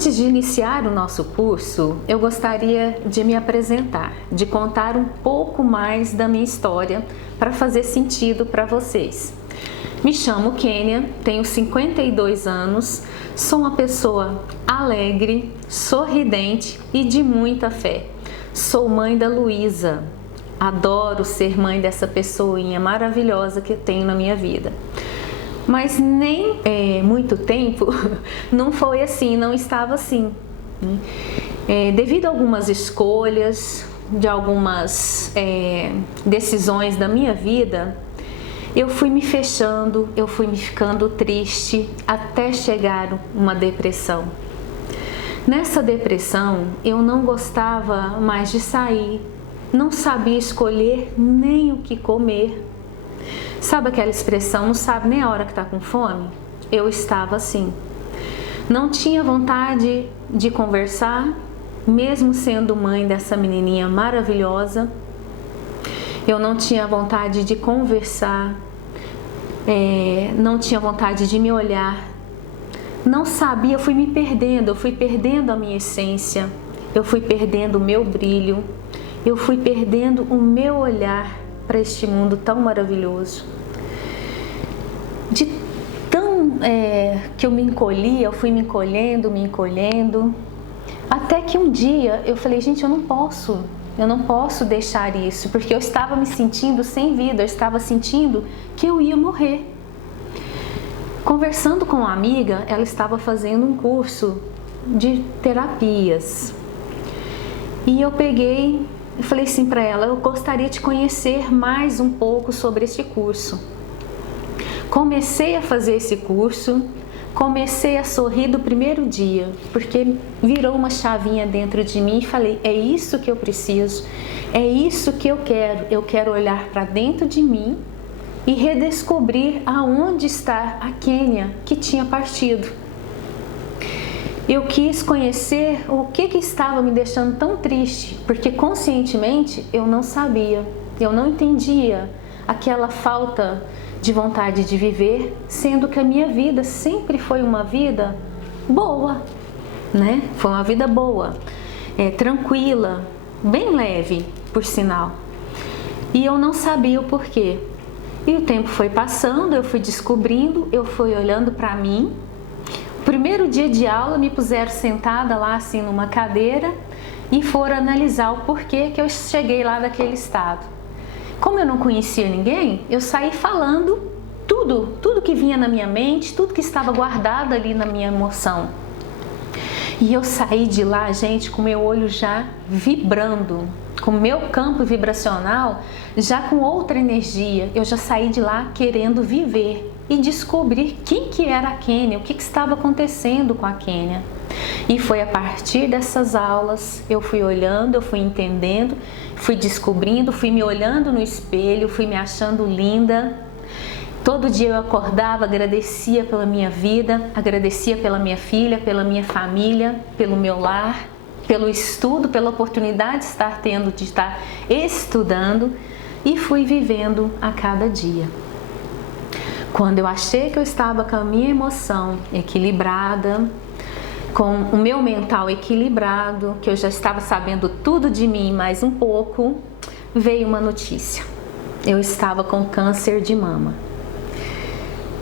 Antes de iniciar o nosso curso, eu gostaria de me apresentar, de contar um pouco mais da minha história para fazer sentido para vocês. Me chamo Kênia, tenho 52 anos, sou uma pessoa alegre, sorridente e de muita fé. Sou mãe da Luísa, adoro ser mãe dessa pessoinha maravilhosa que eu tenho na minha vida. Mas nem muito tempo não foi assim, não estava assim. Devido a algumas escolhas, de algumas decisões da minha vida, eu fui me fechando, eu fui me ficando triste até chegar uma depressão. Nessa depressão, eu não gostava mais de sair, não sabia escolher nem o que comer. Sabe aquela expressão, não sabe nem a hora que está com fome? Eu estava assim. Não tinha vontade de conversar, mesmo sendo mãe dessa menininha maravilhosa. Eu não tinha vontade de conversar, não tinha vontade de me olhar. Não sabia, eu fui perdendo a minha essência, eu fui perdendo o meu brilho, eu fui perdendo o meu olhar para este mundo tão maravilhoso. De tão que eu me encolhia, eu fui me encolhendo, até que um dia eu falei, gente, eu não posso deixar isso, porque eu estava me sentindo sem vida, eu estava sentindo que eu ia morrer. Conversando com uma amiga, ela estava fazendo um curso de terapias, e eu peguei e falei assim para ela, eu gostaria de conhecer mais um pouco sobre este curso. Comecei a fazer esse curso, comecei a sorrir do primeiro dia, porque virou uma chavinha dentro de mim e falei, é isso que eu preciso, é isso que eu quero olhar para dentro de mim e redescobrir aonde está a Kênia que tinha partido. Eu quis conhecer o que estava me deixando tão triste, porque conscientemente eu não sabia, eu não entendia aquela falta de vontade de viver, sendo que a minha vida sempre foi uma vida boa, né? Foi uma vida boa, tranquila, bem leve, por sinal. E eu não sabia o porquê. E o tempo foi passando, eu fui descobrindo, eu fui olhando para mim. Primeiro dia de aula me puseram sentada lá assim numa cadeira e foram analisar o porquê que eu cheguei lá daquele estado. Como eu não conhecia ninguém, eu saí falando tudo que vinha na minha mente, tudo que estava guardado ali na minha emoção. E eu saí de lá, gente, com meu olho já vibrando, com o meu campo vibracional já com outra energia. Eu já saí de lá querendo viver e descobrir quem que era a Kênia, o que estava acontecendo com a Kênia. E foi a partir dessas aulas, eu fui olhando, eu fui entendendo, fui descobrindo, fui me olhando no espelho, fui me achando linda. Todo dia eu acordava, agradecia pela minha vida, agradecia pela minha filha, pela minha família, pelo meu lar, pelo estudo, pela oportunidade de estar tendo, de estar estudando, e fui vivendo a cada dia. Quando eu achei que eu estava com a minha emoção equilibrada, com o meu mental equilibrado, que eu já estava sabendo tudo de mim mais um pouco, veio uma notícia. Eu estava com câncer de mama.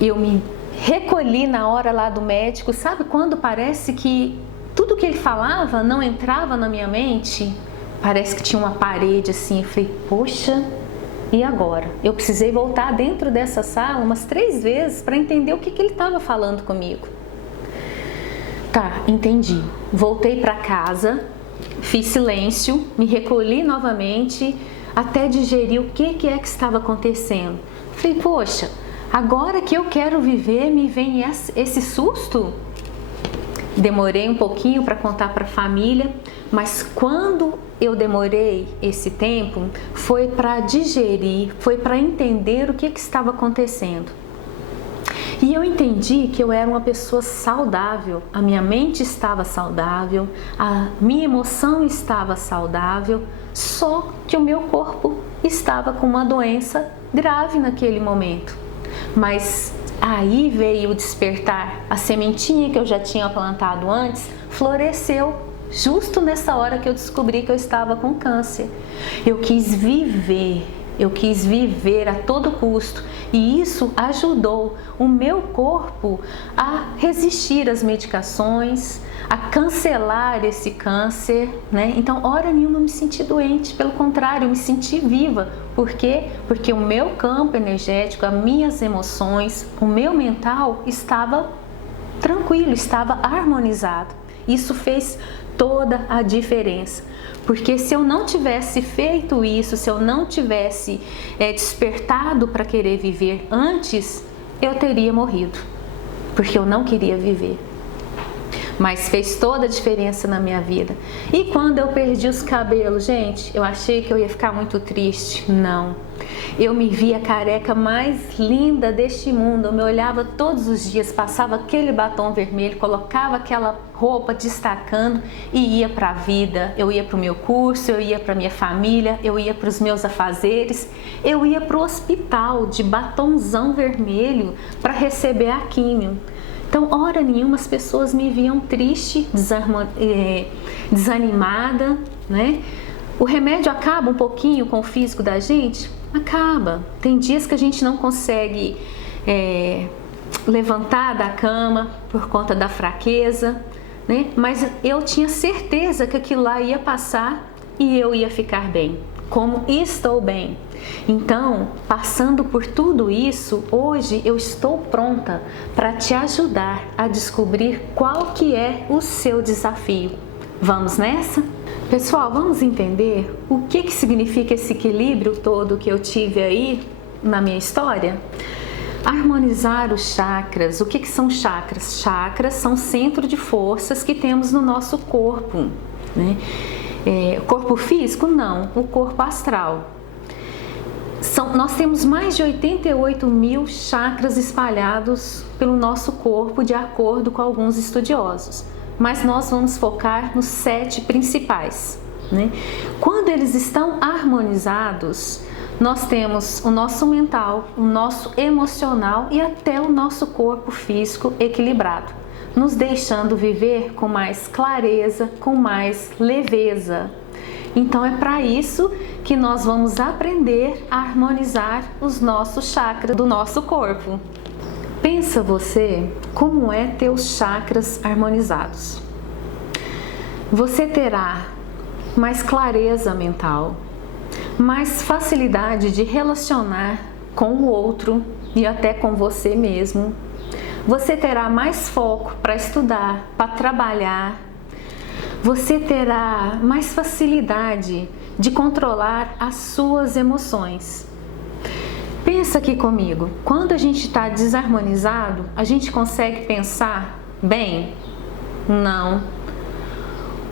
Eu me recolhi na hora lá do médico, sabe quando parece que tudo que ele falava não entrava na minha mente? Parece que tinha uma parede assim, eu falei, poxa, e agora? Eu precisei voltar dentro dessa sala umas 3 vezes para entender o que ele estava falando comigo. Tá, entendi. Voltei para casa, fiz silêncio, me recolhi novamente até digerir o que estava acontecendo. Falei, poxa, agora que eu quero viver, me vem esse susto? Demorei um pouquinho para contar para a família, mas quando eu demorei esse tempo, foi para digerir, foi para entender o que estava acontecendo. E eu entendi que eu era uma pessoa saudável, a minha mente estava saudável, a minha emoção estava saudável, só que o meu corpo estava com uma doença grave naquele momento. Mas aí veio o despertar, a sementinha que eu já tinha plantado antes floresceu justo nessa hora que eu descobri que eu estava com câncer. Eu quis viver a todo custo, e isso ajudou o meu corpo a resistir às medicações, a cancelar esse câncer, né? Então, hora nenhuma eu me senti doente, pelo contrário, eu me senti viva. Por quê? Porque o meu campo energético, as minhas emoções, o meu mental estava tranquilo, estava harmonizado. Isso fez toda a diferença. Porque se eu não tivesse feito isso, se eu não tivesse despertado para querer viver antes, eu teria morrido. Porque eu não queria viver. Mas fez toda a diferença na minha vida. E quando eu perdi os cabelos, gente, eu achei que eu ia ficar muito triste. Não. Eu me via a careca mais linda deste mundo. Eu me olhava todos os dias, passava aquele batom vermelho, colocava aquela roupa destacando e ia para a vida. Eu ia para o meu curso, eu ia para minha família, eu ia para os meus afazeres, eu ia para o hospital de batonzão vermelho para receber a químio. Então, hora nenhuma as pessoas me viam triste, desanimada, né? O remédio acaba um pouquinho com o físico da gente? Acaba. Tem dias que a gente não consegue levantar da cama por conta da fraqueza, né? Mas eu tinha certeza que aquilo lá ia passar e eu ia ficar bem, como estou bem. Então, passando por tudo isso, hoje eu estou pronta para te ajudar a descobrir qual que é o seu desafio. Vamos nessa? Pessoal, vamos entender o que significa esse equilíbrio todo que eu tive aí na minha história? Harmonizar os chakras. O que são chakras? Chakras são centro de forças que temos no nosso corpo, né? Corpo físico? Não, o corpo astral. Nós temos mais de 88 mil chakras espalhados pelo nosso corpo, de acordo com alguns estudiosos. Mas nós vamos focar nos 7 principais, né? Quando eles estão harmonizados, nós temos o nosso mental, o nosso emocional e até o nosso corpo físico equilibrado, nos deixando viver com mais clareza, com mais leveza. Então é para isso que nós vamos aprender a harmonizar os nossos chakras do nosso corpo. Pensa você como é ter os chakras harmonizados. Você terá mais clareza mental, mais facilidade de relacionar com o outro e até com você mesmo. Você terá mais foco para estudar, para trabalhar. Você terá mais facilidade de controlar as suas emoções. Pensa aqui comigo, quando a gente está desarmonizado, a gente consegue pensar bem? Não.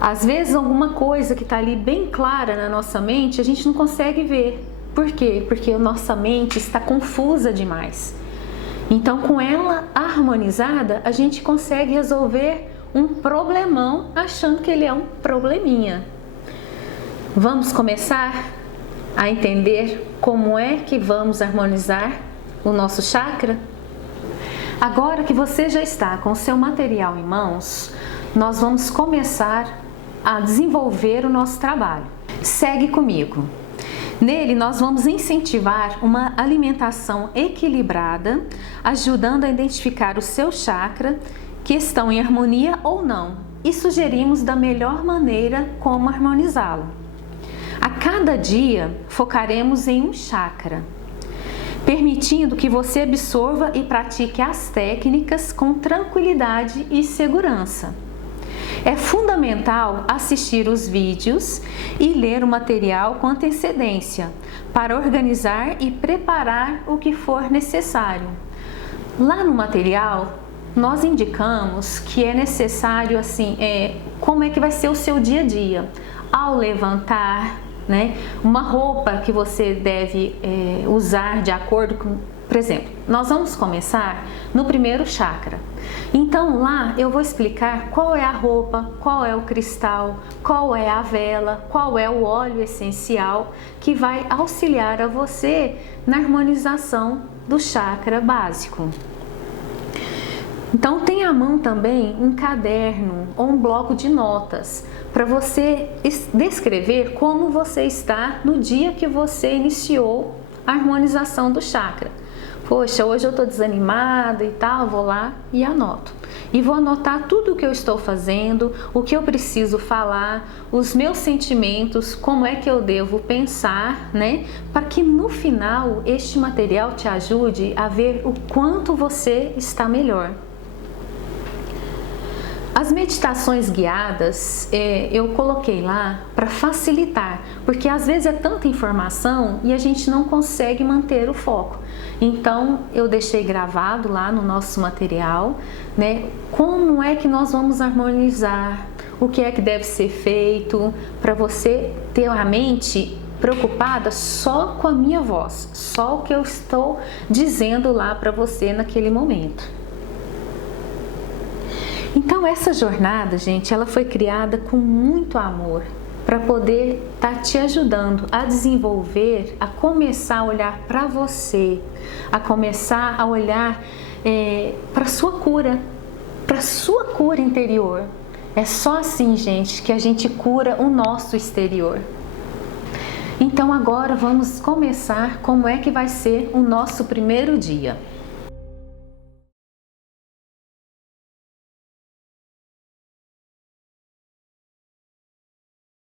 Às vezes alguma coisa que está ali bem clara na nossa mente, a gente não consegue ver. Por quê? Porque a nossa mente está confusa demais. Então, com ela harmonizada, a gente consegue resolver um problemão achando que ele é um probleminha. Vamos começar a entender como é que vamos harmonizar o nosso chakra? Agora que você já está com o seu material em mãos, nós vamos começar a desenvolver o nosso trabalho. Segue comigo. Nele, nós vamos incentivar uma alimentação equilibrada, ajudando a identificar o seu chakra que estão em harmonia ou não, e sugerimos da melhor maneira como harmonizá-lo. A cada dia, focaremos em um chakra, permitindo que você absorva e pratique as técnicas com tranquilidade e segurança. É fundamental assistir os vídeos e ler o material com antecedência para organizar e preparar o que for necessário. Lá no material, nós indicamos que é necessário, como é que vai ser o seu dia a dia. Ao levantar, né, uma roupa que você deve usar de acordo com... Por exemplo, nós vamos começar no primeiro chakra. Então lá eu vou explicar qual é a roupa, qual é o cristal, qual é a vela, qual é o óleo essencial que vai auxiliar a você na harmonização do chakra básico. Então tenha à mão também um caderno ou um bloco de notas para você descrever como você está no dia que você iniciou a harmonização do chakra. Poxa, hoje eu estou desanimada e tal, vou lá e anoto. E vou anotar tudo o que eu estou fazendo, o que eu preciso falar, os meus sentimentos, como é que eu devo pensar, né? Para que no final este material te ajude a ver o quanto você está melhor. As meditações guiadas eu coloquei lá para facilitar, porque às vezes é tanta informação e a gente não consegue manter o foco. Então eu deixei gravado lá no nosso material, né, como é que nós vamos harmonizar, o que é que deve ser feito, para você ter a mente preocupada só com a minha voz, só o que eu estou dizendo lá para você naquele momento. Então essa jornada, gente, ela foi criada com muito amor para poder estar te ajudando a desenvolver, a começar a olhar para você, a começar a olhar para sua cura interior. É só assim, gente, que a gente cura o nosso exterior. Então agora vamos começar como é que vai ser o nosso primeiro dia.